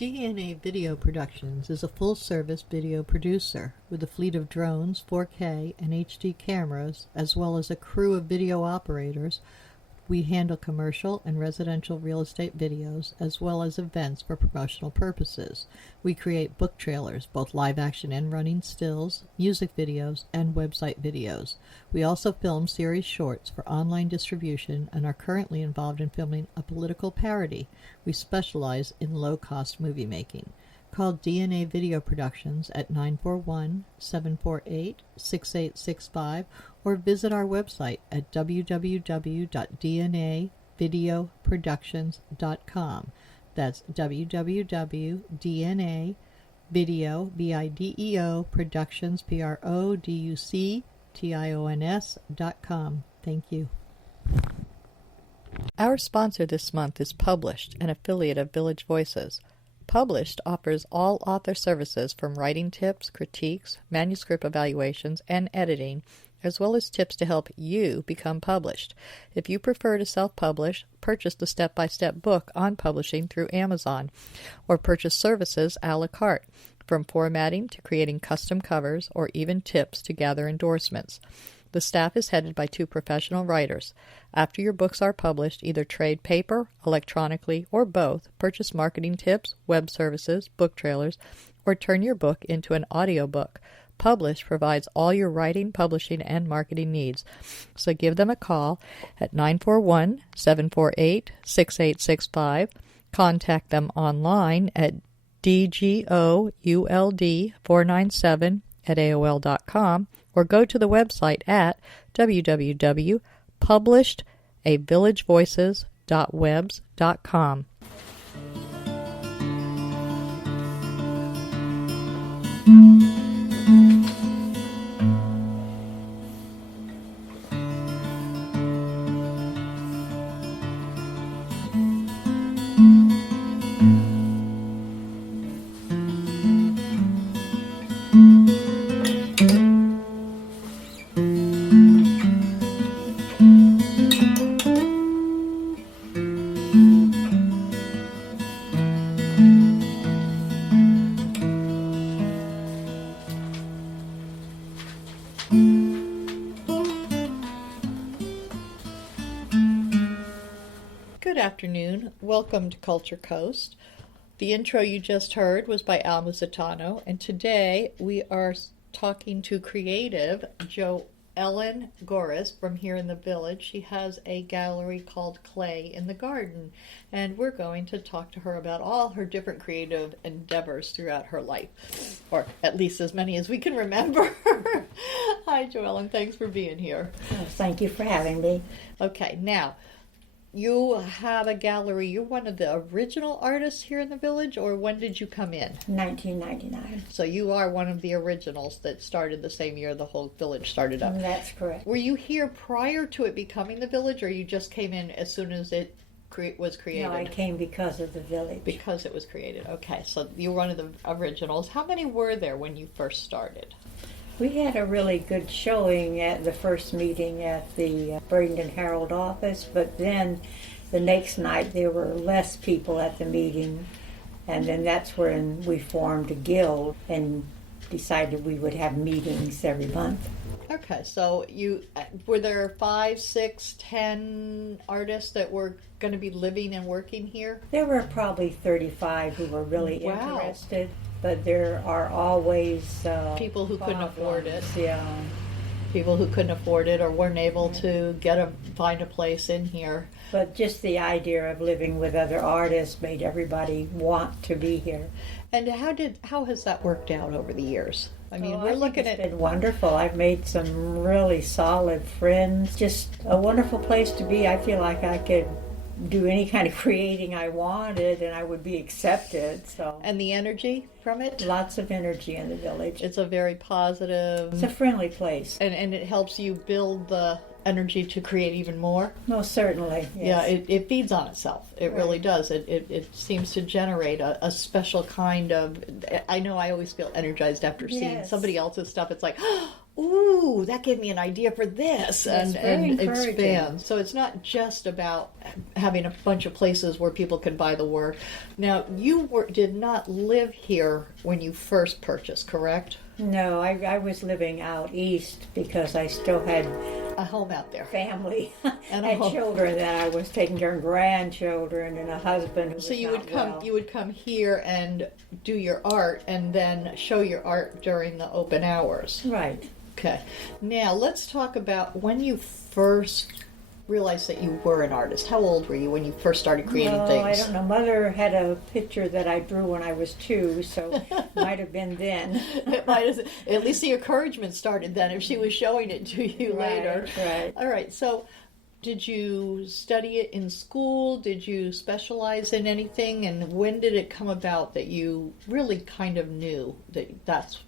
DNA Video Productions is a full-service video producer with a fleet of drones, 4K, and HD cameras, as well as a crew of video operators. We handle commercial and residential real estate videos, as well as events for promotional purposes. We create book trailers, both live-action and running stills, music videos, and website videos. We also film series shorts for online distribution and are currently involved in filming a political parody. We specialize in low-cost movie making. Call DNA Video Productions at 941-748-6865 or visit our website at www.dnavideoproductions.com. That's www.dnavideoproductions.com. Thank you. Our sponsor this month is Published, an affiliate of Village Voices. Published offers all author services from writing tips, critiques, manuscript evaluations, and editing, as well as tips to help you become published. If you prefer to self-publish, purchase the step-by-step book on publishing through Amazon, or purchase services a la carte, from formatting to creating custom covers, or even tips to gather endorsements. The staff is headed by 2 professional writers. After your books are published, either trade paper, electronically, or both, purchase marketing tips, web services, book trailers, or turn your book into an audiobook. Publish provides all your writing, publishing, and marketing needs. So give them a call at 941-748-6865. Contact them online at dgould497@aol.com or go to the website at www.publishedavillagevoices.webs.com. Good afternoon. Welcome to Culture Coast. The intro you just heard was by Al Musitano, and today we are talking to creative Jo-Ellen Gorris from here in the village. She has a gallery called Clay in the Garden, and we're going to talk to her about all her different creative endeavors throughout her life, or at least as many as we can remember. Hi, Jo-Ellen. Thanks for being here. Oh, thank you for having me. Okay, now, you have a gallery. You're one of the original artists here in the village, or when did you come in? 1999. So you are one of the originals that started the same year the whole village started up. That's correct. Were you here prior to it becoming the village, or you just came in as soon as it was created? No, I came because of the village. Because it was created. Okay, so you were one of the originals. How many were there when you first started? We had a really good showing at the first meeting at the Bradenton Herald office, but then the next night there were less people at the meeting, and then that's when we formed a guild and decided we would have meetings every month. Okay, so were there 5, 6, 10 artists that were going to be living and working here? There were probably 35 who were really interested. But there are always people who couldn't afford it. Yeah, people who couldn't afford it or weren't able to find a place in here. But just the idea of living with other artists made everybody want to be here. And how has that worked out over the years? I mean, It's been wonderful. I've made some really solid friends. Just a wonderful place to be. I feel like I could do any kind of creating I wanted and I would be accepted. So. And the energy from it? Lots of energy in the village. It's a very positive... It's a friendly place. And it helps you build the energy to create even more? Most certainly, yes. Yeah, it feeds on itself. It really does. It seems to generate a special kind of... I know I always feel energized after seeing somebody else's stuff. It's like, ooh, that gave me an idea for this, That's and very encouraging. expand. So it's not just about having a bunch of places where people can buy the work. Now, did not live here when you first purchased, correct? No, I was living out east because I still had A home out there. family And and a home. children that I was taking care of, grandchildren, and a husband who was So you not would come well. you would come here and do your art and then show your art during the open hours. Right. Okay. Now let's talk about when you first realized that you were an artist. How old were you when you first started creating Well, things? I don't know. Mother had a picture that I drew when I was 2, so might have been then. It might have, at least the encouragement started then if she was showing it to you later. Right. All right. So did you study it in school? Did you specialize in anything? And when did it come about that you really kind of knew that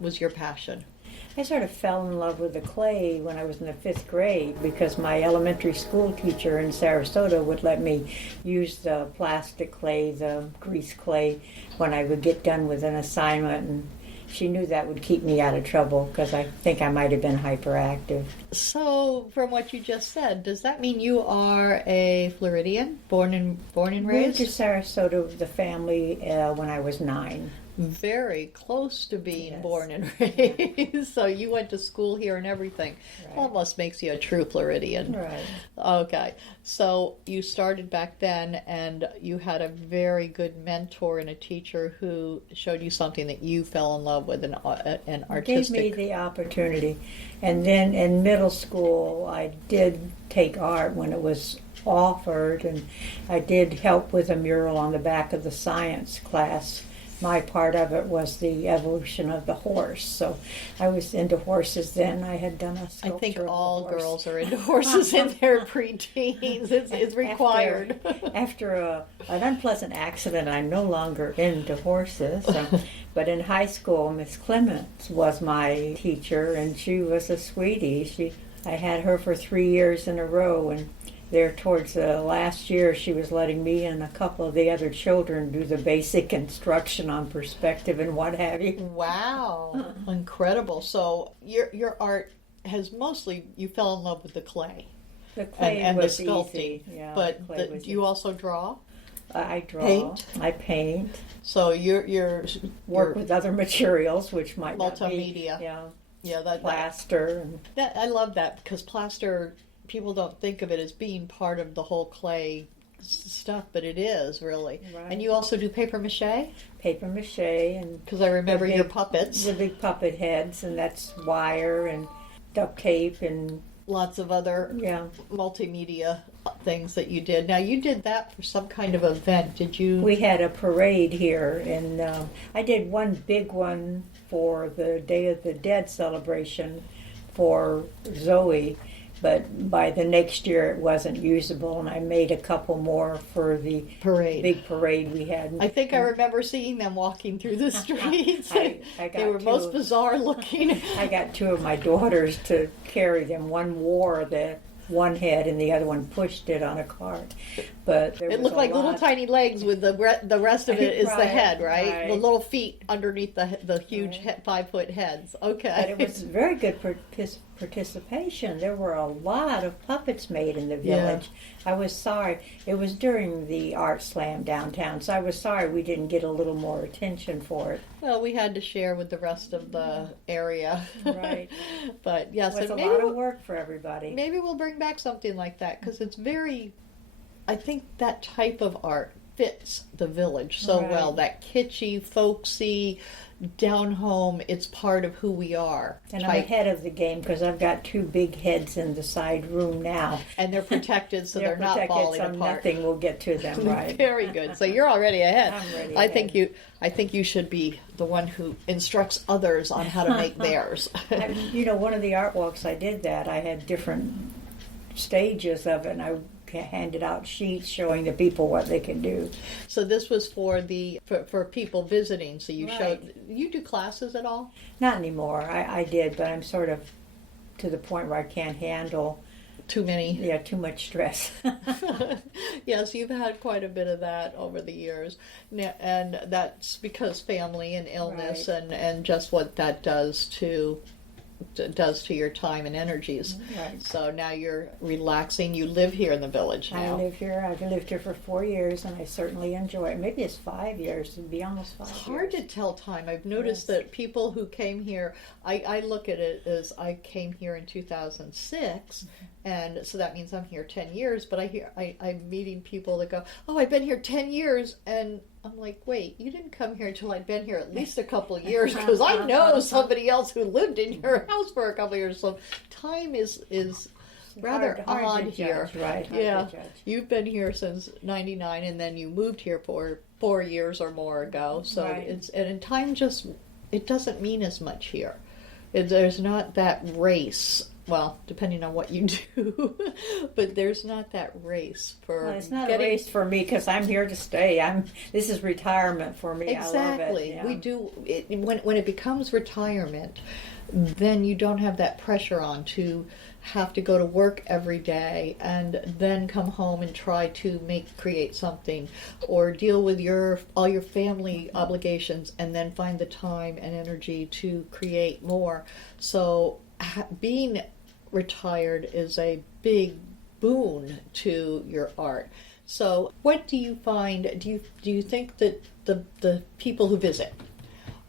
was your passion? I sort of fell in love with the clay when I was in the 5th grade because my elementary school teacher in Sarasota would let me use the plastic clay, the grease clay, when I would get done with an assignment, and she knew that would keep me out of trouble because I think I might have been hyperactive. So, from what you just said, does that mean you are a Floridian, born and Moved raised? to Sarasota with the family when I was 9. Very close to being Yes. born and raised. So you went to school here and everything. Right. Almost makes you a true Floridian. Right. Okay. So you started back then and you had a very good mentor and a teacher who showed you something that you fell in love with, an artistic. Gave me the opportunity. And then in middle school, I did take art when it was offered, and I did help with a mural on the back of the science class. My part of it was the evolution of the horse. So I was into horses then. I had done a sculpture I think of a all horse. girls are into horses in their preteens. It's required. After an unpleasant accident, I'm no longer into horses. But in high school, Miss Clements was my teacher, and she was a sweetie. I had her for 3 years in a row, and there towards the last year, she was letting me and a couple of the other children do the basic instruction on perspective and what have you. Wow, incredible! So your art has mostly, you fell in love with the clay The clay and the was sculpting, easy. Yeah, but the clay was you also draw. I draw. paint? I paint. So you're Work with other materials, which might not be. multimedia. Yeah, that Plaster. And I love that because plaster, people don't think of it as being part of the whole clay stuff, but it is really. Right. And you also do paper mache? paper mache and Because I remember the your big- puppets. the big puppet heads, and that's wire and duct tape and Lots of other yeah. multimedia things that you did. Now, you did that for some kind of event. Did you? We had a parade here, and I did one big one for the Day of the Dead celebration for Zoe, but by the next year it wasn't usable, and I made a couple more for the Parade. big parade we had. I think I remember seeing them walking through the streets. I got They were most bizarre looking. I got 2 of my daughters to carry them. One wore the one head, and the other one pushed it on a cart. But there It was looked a like little lot- tiny legs with the rest of it is the Right, head, right? right. The little feet underneath the huge Right. 5-foot heads. Okay. But it was very good participation. There were a lot of puppets made in the village. I was sorry. It was during the art slam downtown, so I was sorry we didn't get a little more attention for it. Well, we had to share with the rest of the area. Right. But yes, It was and a lot of work for everybody. maybe we'll bring back something like that because it's very, I think that type of art fits the village so Right. well. That kitschy, folksy, down home, it's part of who we are. And I'm type. ahead of the game because I've got 2 big heads in the side room now. And they're protected so they're not protected, falling so apart. nothing will get to them, right? Very good. So you're already ahead. I'm ready I ahead. think you should be the one who instructs others on how to make theirs. One of the art walks I did that. I had different stages of it, and I handed out sheets showing the people what they can do. So this was for for people visiting. So you Right. showed. You do classes at all? Not anymore. I did, but I'm sort of to the point where I can't handle Too many. too much stress. Yes, you've had quite a bit of that over the years, and that's because family and illness Right. and just what that does to does to your time and energies. Right. So now you're relaxing. You live here in the village I now. live here. I've lived here for 4 years, and I certainly enjoy it. Maybe it's 5 years. It'd be almost 5 years. It's hard to tell time. I've noticed that people who came here, I look at it as I came here in 2006, and so that means I'm here 10 years, but I'm meeting people that go, oh, I've been here 10 years, and I'm like, wait, you didn't come here until I've been here at least a couple of years, because I know somebody else who lived in your house for a couple of years, so time is rather hard odd to here. judge, right? Hard Yeah, to judge. you've been here since '99, and then you moved here for 4 years or more ago. So Right. and time it doesn't mean as much here. There's not that race. Well, depending on what you do, but there's not that race for. Well, it's not a race for me because I'm here to stay. This is retirement for me. Exactly. I love it. Yeah. We do it, when it becomes retirement, then you don't have that pressure on to have to go to work every day and then come home and try to create something or deal with all your family obligations and then find the time and energy to create more. So being retired is a big boon to your art. So what do you find, do you think that the people who visit,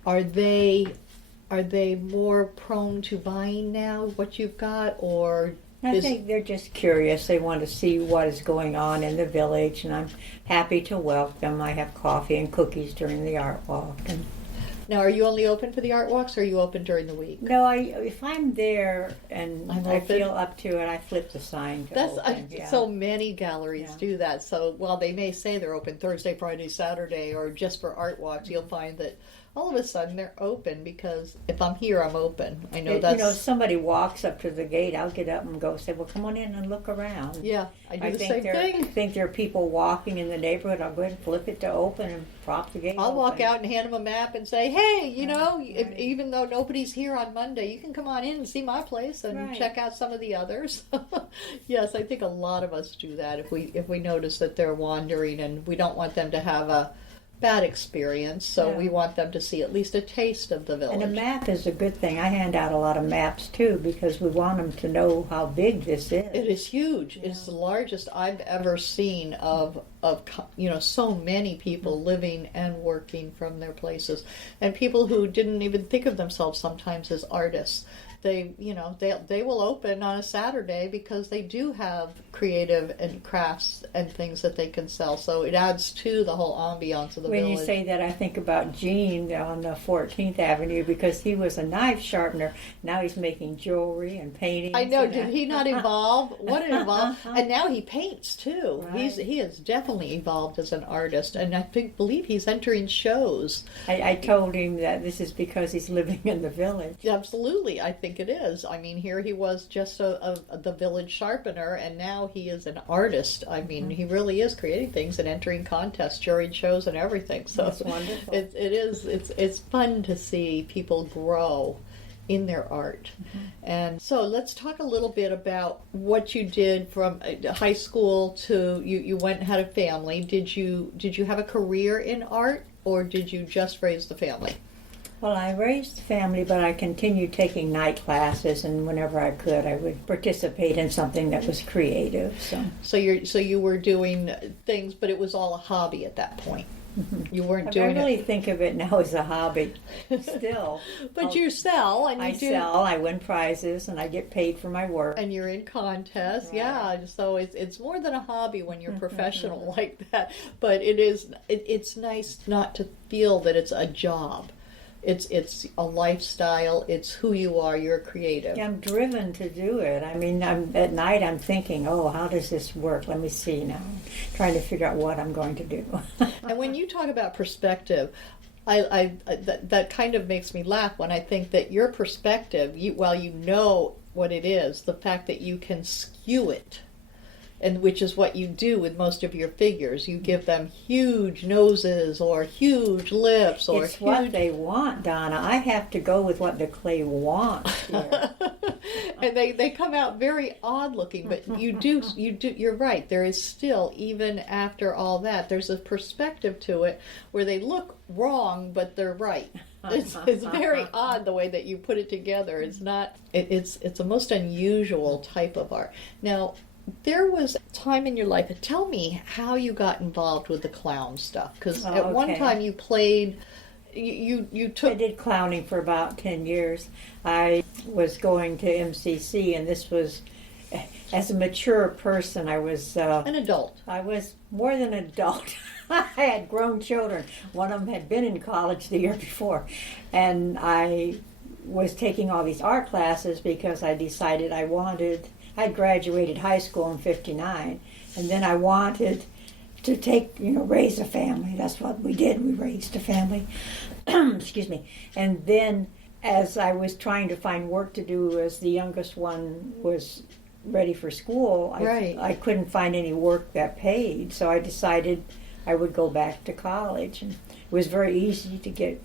are they more prone to buying now what you've got, or I think they're just curious. They want to see what is going on in the village, and I'm happy to welcome them. I have coffee and cookies during the art walk. And now, are you only open for the art walks, or are you open during the week? no, if I'm there and I'm I open. feel up to it, I flip the sign to open. Yeah. So many galleries Yeah. do that. So while they may say they're open Thursday, Friday, Saturday, or just for art walks, you'll find that all of a sudden they're open, because if I'm here, I'm open. I know that's... if somebody walks up to the gate, I'll get up and go say, well, come on in and look around. Yeah, I do the same I thing. think there are people walking in the neighborhood. I'll go ahead and flip it to open and prop the gate I'll walk open. out and hand them a map and say, hey, even though nobody's here on Monday, you can come on in and see my place and Right. check out some of the others. Yes, I think a lot of us do that if we notice that they're wandering, and we don't want them to have a bad experience, so Yeah. we want them to see at least a taste of the village. And a map is a good thing. I hand out a lot of maps too because we want them to know how big this is. It is huge. Yeah. It's the largest I've ever seen of so many people living and working from their places, and people who didn't even think of themselves sometimes as artists. They will open on a Saturday because they do have creative and crafts and things that they can sell. So it adds to the whole ambiance of the village. When you say that, I think about Gene on the 14th Avenue because he was a knife sharpener. Now he's making jewelry and paintings. I know. Did he not evolve? What an evolve! And now he paints too. Right. He has definitely evolved as an artist, and I believe he's entering shows. I told him that this is because he's living in the village. Absolutely, I think it is. I mean, here he was just the village sharpener, and now he is an artist. I mean, he really is creating things and entering contests, juried shows, and everything. So That's wonderful. It's fun to see people grow in their art. And so let's talk a little bit about what you did from high school to you went and had a family. Did you have a career in art, or did you just raise the family? Well, I raised the family, but I continued taking night classes, and whenever I could, I would participate in something that was creative. So you were doing things, but it was all a hobby at that point. You weren't doing I really it. think of it now as a hobby, still. But you sell, and I sell, I win prizes, and I get paid for my work. and you're in contests. Right. Yeah. So it's more than a hobby when you're professional like that. But it's nice not to feel that it's a job. It's a lifestyle. It's who you are. You're creative. Yeah, I'm driven to do it. I mean, at night I'm thinking, oh, how does this work? Let me see now. I'm trying to figure out what I'm going to do. And when you talk about perspective, that kind of makes me laugh when I think that your perspective, while you know what it is, the fact that you can skew it and which is what you do with most of your figures. You give them huge noses or huge lips or it's what they want, Donna. I have to go with what the clay wants here. And they come out very odd looking, but you're right. There is still, even after all that, there's a perspective to it where they look wrong, but they're right. It's very odd the way that you put it together. It's not. It's a most unusual type of art. Now, there was a time in your life. Tell me how you got involved with the clown stuff, because at one time you played. You took. I did clowning for about 10 years. I was going to MCC, and this was, as a mature person, I was An adult. I was more than an adult. I had grown children. One of them had been in college the year before, and I was taking all these art classes because I decided I graduated high school in '59, and then I wanted to raise a family. That's what we did. We raised a family. Excuse me. And then, as I was trying to find work to do, as the youngest one was ready for school, I couldn't find any work that paid, so I decided I would go back to college. And it was very easy to get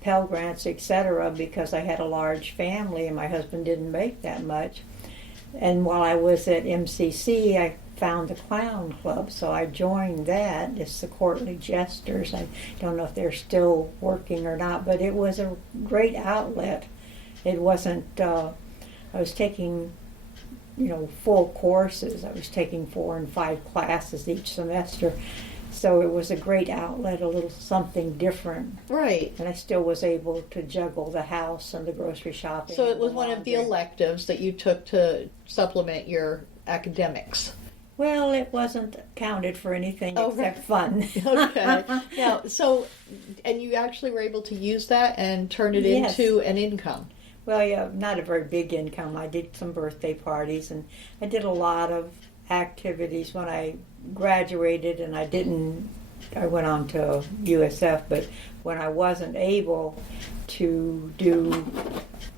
Pell Grants, etc., because I had a large family and my husband didn't make that much. And while I was at MCC, I found the Clown Club, so I joined that. It's the Courtly Jesters. I don't know if they're still working or not, but it was a great outlet. It wasn't, I was taking, full courses. I was taking 4 and 5 classes each semester. So it was a great outlet, a little something different. Right. And I still was able to juggle the house and the grocery shopping. So it was one of the electives that you took to supplement your academics. Well, it wasn't counted for anything except fun. Okay. Now, and you actually were able to use that and turn it into an income. Well, yeah, not a very big income. I did some birthday parties, and I did a lot of activities when I graduated, and I went on to USF, but when I wasn't able to do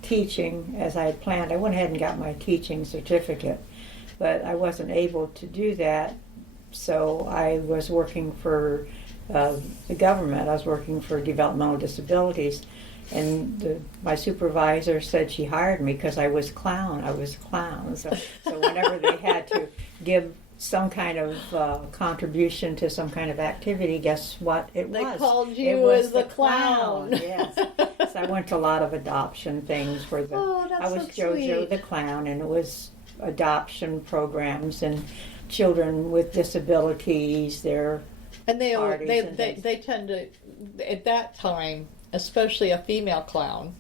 teaching as I had planned, I went ahead and got my teaching certificate, but I wasn't able to do that, so I was working for the government. I was working for developmental disabilities, and my supervisor said she hired me because I was a clown. So whenever they had to give some kind of contribution to some kind of activity, guess what it was? They called you as the clown. Yes. So I went to a lot of adoption things where I was so JoJo sweet. the clown, and it was adoption programs and children with disabilities. And they tend to, at that time, especially a female clown,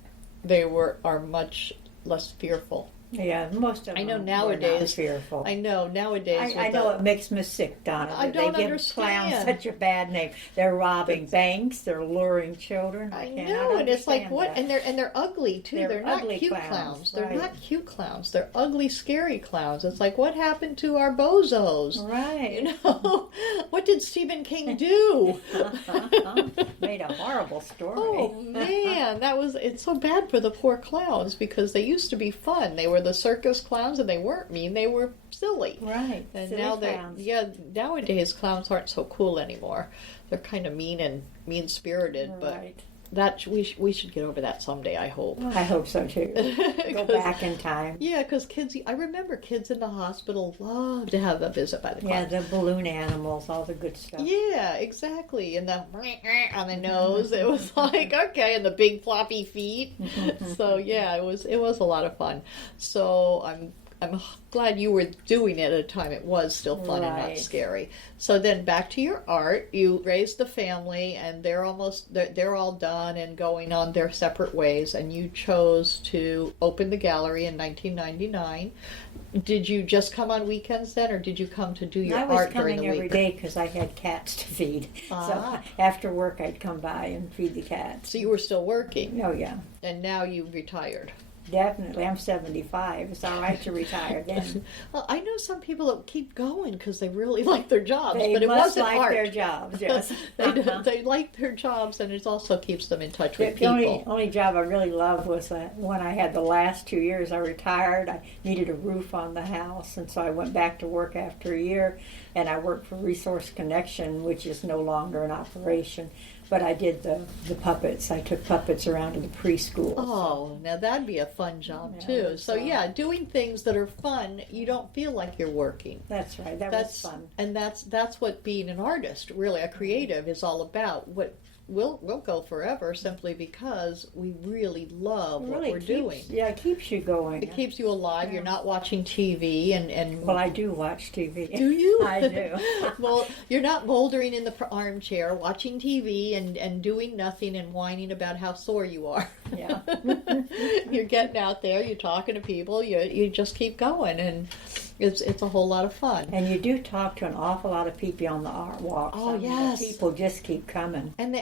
are much less fearful. Yeah, most of them. I know nowadays. Were not fearful. I know nowadays. I know it makes me sick, Donna. I don't They give understand. clowns such a bad name. They're robbing banks. They're luring children. I cannot know, and it's like understand what? that. And they're ugly too. They're not ugly cute clowns. clowns. They're Right. not cute clowns. They're ugly, scary clowns. It's like, what happened to our bozos? Right. What did Stephen King do? Made a horrible story. Oh man, it's so bad for the poor clowns because they used to be fun. They were the circus clowns, and they weren't mean. They were silly. Right. And Silly now clowns. nowadays clowns aren't so cool anymore. They're kind of mean and mean-spirited, Right. but we should get over that someday, I hope. I hope so too. Go back in time. Yeah, because I remember kids in the hospital loved to have a visit by the clown. Yeah, the balloon animals, all the good stuff. Yeah, exactly. And the on the nose, it was like, okay, and the big floppy feet. So yeah, it was a lot of fun. So I'm glad you were doing it at a time it was still fun and not Right. scary. So then back to your art. You raised the family, and they're all done and going on their separate ways. And you chose to open the gallery in 1999. Did you just come on weekends then, or did you come to do your art during the week? I was coming every day because I had cats to feed. Ah. So after work, I'd come by and feed the cats. So you were still working, Oh yeah. and now you retired. Definitely. I'm 75. It's all right to retire then. Well, I know some people that keep going because they really like their jobs, They but it must wasn't like art. their jobs, yes. They like their jobs, and it also keeps them in touch with The people. only job I really loved was when I had the last 2 years. I retired. I needed a roof on the house, and so I went back to work after a year, and I worked for Resource Connection, which is no longer in operation. But I did the puppets. I took puppets around to the preschool. Oh, now that'd be a fun job Yeah, too. So yeah, doing things that are fun, you don't feel like you're working. That's right. Was fun. And that's what being an artist, really a creative, is all about. What we'll go forever simply because we really love what we're doing. Yeah, it keeps you going. It keeps you alive. Yeah. You're not watching TV and Well, I do watch TV. do you? I do. Well, you're not moldering in the armchair watching TV and doing nothing and whining about how sore you are. Yeah. You're getting out there, you're talking to people, you just keep going, and it's a whole lot of fun. And you do talk to an awful lot of people on the art walks. Oh, I mean, yes. People just keep coming. And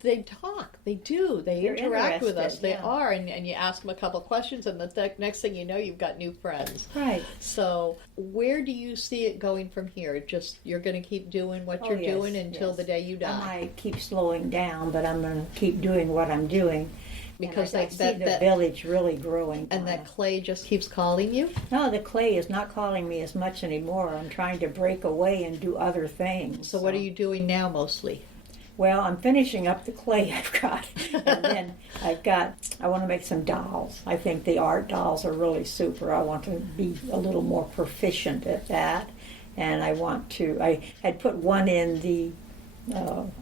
they talk. They do. They They're interact with us. interested, They yeah. are. And you ask them a couple questions, and the next thing you know, you've got new friends. Right. So where do you see it going from here? Just you're going to keep doing what Oh, you're yes, doing until yes. the day you I die. might keep slowing down, but I'm going to keep doing what I'm doing. Because I see the village really growing. And that clay just keeps calling you? No, the clay is not calling me as much anymore. I'm trying to break away and do other things. So what are you doing now mostly? Well, I'm finishing up the clay I've got. And then I want to make some dolls. I think the art dolls are really super. I want to be a little more proficient at that. And I had put one in the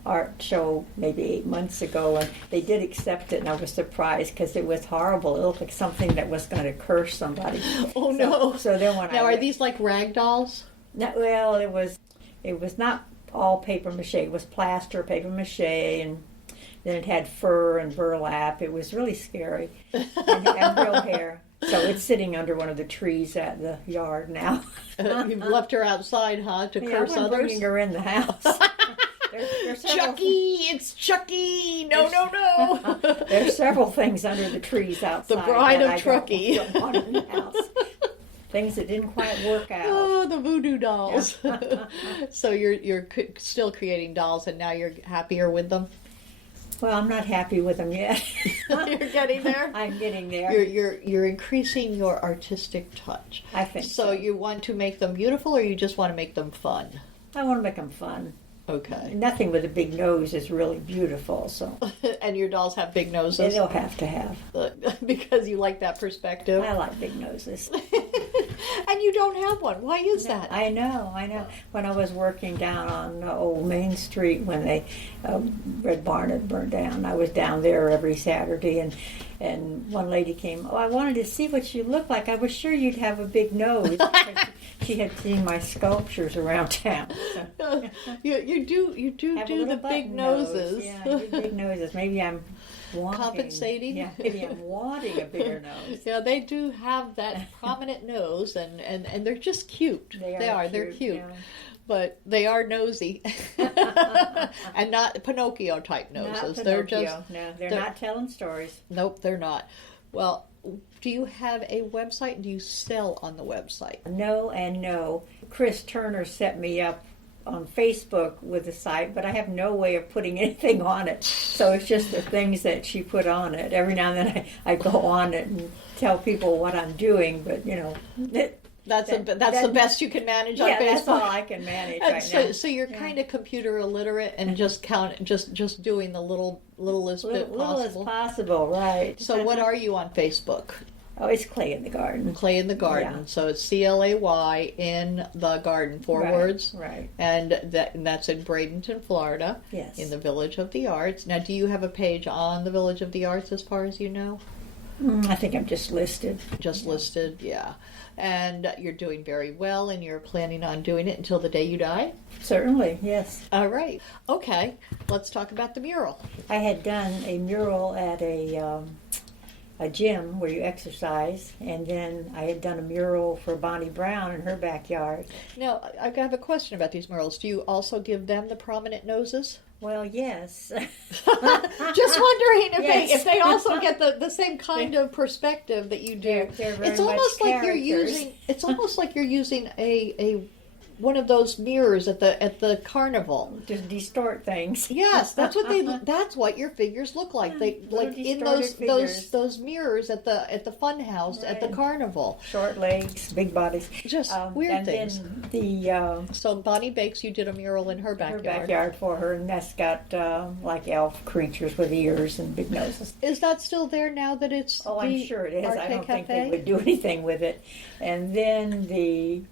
art show maybe 8 months ago, and they did accept it, and I was surprised because it was horrible. It looked like something that was going to curse somebody. Oh, no. So then when Now, are these like rag dolls? well, it was not all paper mache. It was plaster, paper mache, and then it had fur and burlap. It was really scary, and real hair. So it's sitting under one of the trees at the yard now. You've left her outside, huh, to curse I'm others? bringing her in the house. There's several Chucky! It's Chucky! No, no, no! There's several things under the trees outside. The bride that of I Truckee. don't want in the house. Things that didn't quite work out. Oh, the voodoo dolls. So you're still creating dolls, and now you're happier with them? Well, I'm not happy with them yet. You're getting there? I'm getting there. You're increasing your artistic touch. I think So you want to make them beautiful, or you just want to make them fun? I want to make them fun. Okay. Nothing with a big nose is really beautiful, so And your dolls have big noses? they'll have to have. Because you like that perspective? I like big noses. And you don't have one. Why is that? I know. When I was working down on Old Main Street when they Red Barn had burned down, I was down there every Saturday, and one lady came. Oh, I wanted to see what you looked like. I was sure you'd have a big nose. She had seen my sculptures around town. So. You do Have a do little the big button noses. Yeah, I do big noses. Maybe I'm wanting. Compensating? Yeah, maybe I'm wanting a bigger nose. Yeah, they do have that prominent nose, and they're just cute. They're cute. Yeah. But they are nosy, and not Pinocchio type noses. Not They're Pinocchio. just No, they're not telling stories. Nope, they're not. Well, do you have a website? Do you sell on the website? No and no. Chris Turner set me up on Facebook with the site, but I have no way of putting anything on it. So it's just the things that she put on it. Every now and then I go on it and tell people what I'm doing, but That's the best you can manage on yeah, Facebook. that's all I can manage right now. So you're kind of computer illiterate and just doing the littlest bit Little as possible. possible, right. So what are you on Facebook? Oh, it's Clay in the Garden. Clay in the Garden. Yeah. So it's CLAY in the Garden, four Right, words. right. And that's in Bradenton, Florida. Yes. In the Village of the Arts. Now, do you have a page on the Village of the Arts as far as you know? I think I'm just listed. Just listed, yeah. And you're doing very well, and you're planning on doing it until the day you die? Certainly, yes. All right. Okay, let's talk about the mural. I had done a mural at a gym where you exercise, and then I had done a mural for Bonnie Brown in her backyard. Now, I have a question about these murals. Do you also give them the prominent noses? Well, yes. Just wondering Yes. if they also get the same kind of perspective that you do. They're very It's almost much like characters. it's almost like you're using a one of those mirrors at the carnival. To distort things. Yes, that's what your figures look like. They like in those mirrors at the fun house at the carnival. Short legs, big bodies. Just weird and things. Then So Bonnie Bakes, you did a mural in her backyard. for her, and that's got like elf creatures with ears and big noses. Is that still there now that it's Oh, I'm sure it is. I don't think they Cafe? would do anything with it. And then the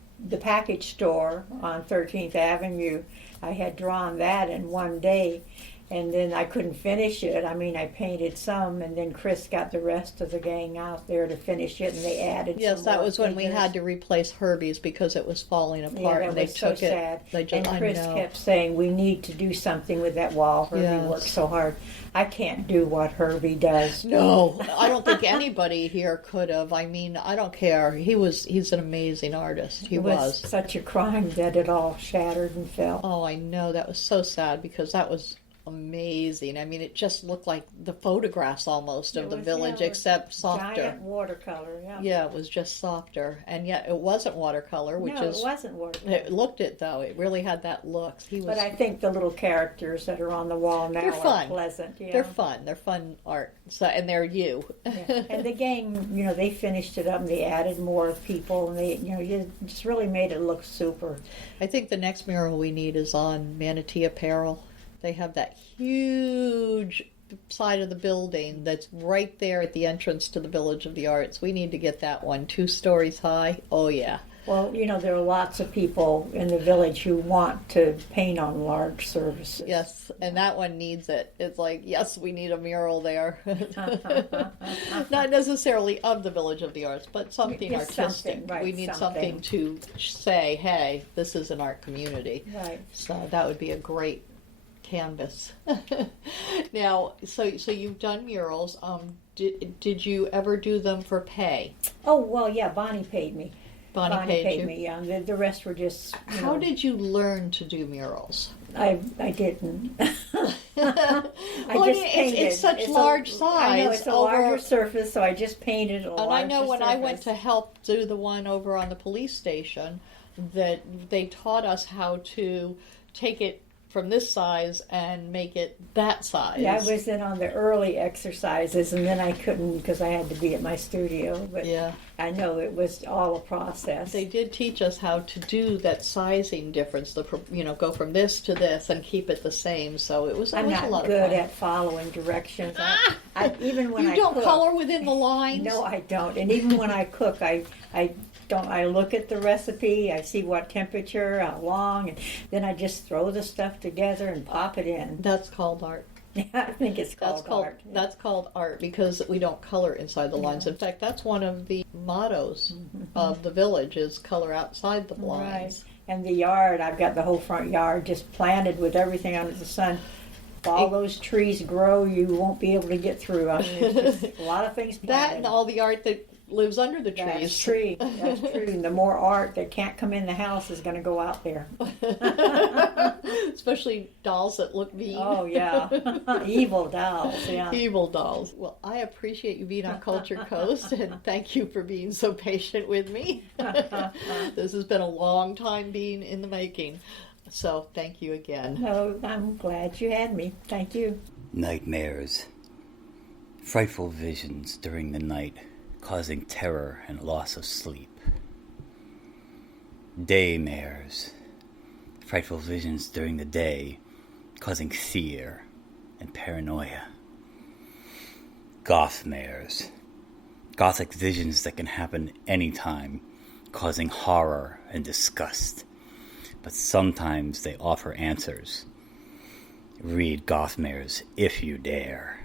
package store on 13th Avenue, I had drawn that in one day, and then I couldn't finish it. I mean, I painted some, and then Chris got the rest of the gang out there to finish it, and they added Yes, some that more was when we figures. had to replace Herbie's because it was falling apart, Yeah, and that they was so took sad. it. And Chris kept saying, we need to do something with that wall. Herbie Yes. worked so hard. I can't do what Herbie does. No, I don't think anybody here could have. I mean, I don't care. He's an amazing artist. He It was such a crime that it all shattered and fell. Oh, I know. That was so sad because that was amazing. I mean, it just looked like the photographs almost of It the was, village, yeah, except softer. Giant watercolor, yeah. Yeah, it was just softer. And yet it wasn't watercolor, which No, is... it wasn't watercolor. It looked it, though. It really had that look. But I think the little characters that are on the wall now They're fun. are pleasant. Yeah. They're fun. They're fun art. So, and they're you. Yeah. And the gang, they finished it up and they added more people and they, you just really made it look super. I think the next mural we need is on Manatee Apparel. They have that huge side of the building that's right there at the entrance to the Village of the Arts. We need to get that one 2 stories high. Oh, yeah. Well, there are lots of people in the village who want to paint on large surfaces. Yes, and that one needs it. It's like, yes, we need a mural there. Not necessarily of the Village of the Arts, but something Just artistic. something, right, We need something to say, hey, this is an art community. Right. So that would be a great canvas. Now, so you've done murals. Did you ever do them for pay? Oh, well, yeah, Bonnie paid me. Bonnie paid you? me, yeah. The rest were just... How did you learn to do murals? I didn't. I Well, just painted. it's such large size. I know, it's a larger surface, so I just painted a larger And I know when I went surface. to help do the one over on the police station, that they taught us how to take it from this size and make it that size. Yeah, I was in on the early exercises, and then I couldn't because I had to be at my studio. But Yeah. I know it was all a process. They did teach us how to do that sizing difference, go from this to this and keep it the same. So it was I'm always not a lot good of fun. at following directions. Even when You I don't cook, color within the lines? No, I don't. And even when I cook, I don't. I look at the recipe. I see what temperature, how long, and then I just throw the stuff together and pop it in. That's called art. I think it's called art. That's called art because we don't color inside the lines. In fact, that's one of the mottos of the village is color outside the blinds. Right. And the yard, I've got the whole front yard just planted with everything under the sun. If all those trees grow, you won't be able to get through. I mean, it's just a lot of things planted. That and all the art that lives under the trees. That's true. That's true. And the more art that can't come in the house is going to go out there. Especially dolls that look mean. Oh, yeah. Evil dolls, yeah. Evil dolls. Well, I appreciate you being on Culture Coast, and thank you for being so patient with me. This has been a long time being in the making. So thank you again. No, I'm glad you had me. Thank you. Nightmares. Frightful visions during the night, causing terror and loss of sleep. Daymares. Frightful visions during the day, causing fear and paranoia. Gothmares. Gothic visions that can happen anytime, causing horror and disgust. But sometimes they offer answers. Read Gothmares if you dare.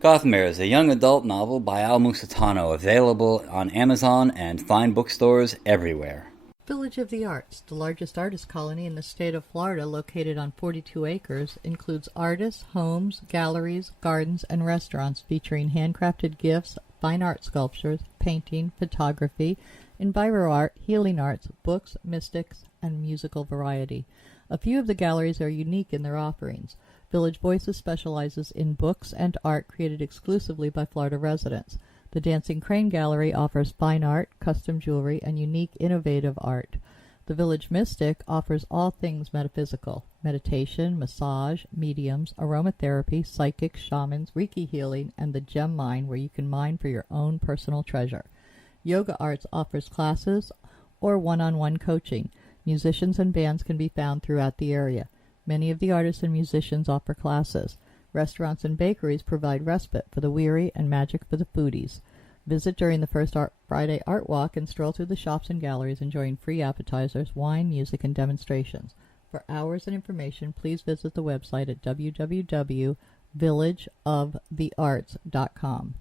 Gothmares, a young adult novel by Al Musitano, available on Amazon and fine bookstores everywhere. Village of the Arts, the largest artist colony in the state of Florida, located on 42 acres, includes artists, homes, galleries, gardens, and restaurants featuring handcrafted gifts, fine art sculptures, painting, photography, enviro art, healing arts, books, mystics, and musical variety. A few of the galleries are unique in their offerings. Village Voices specializes in books and art created exclusively by Florida residents. The Dancing Crane Gallery offers fine art, custom jewelry, and unique innovative art. The Village Mystic offers all things metaphysical: meditation, massage, mediums, aromatherapy, psychics, shamans, Reiki healing, and the gem mine, where you can mine for your own personal treasure. Yoga Arts offers classes or one-on-one coaching. Musicians and bands can be found throughout the area. Many of the artists and musicians offer classes. Restaurants and bakeries provide respite for the weary and magic for the foodies. Visit during the first Friday Art Walk and stroll through the shops and galleries enjoying free appetizers, wine, music, and demonstrations. For hours and information, please visit the website at www.villageofthearts.com.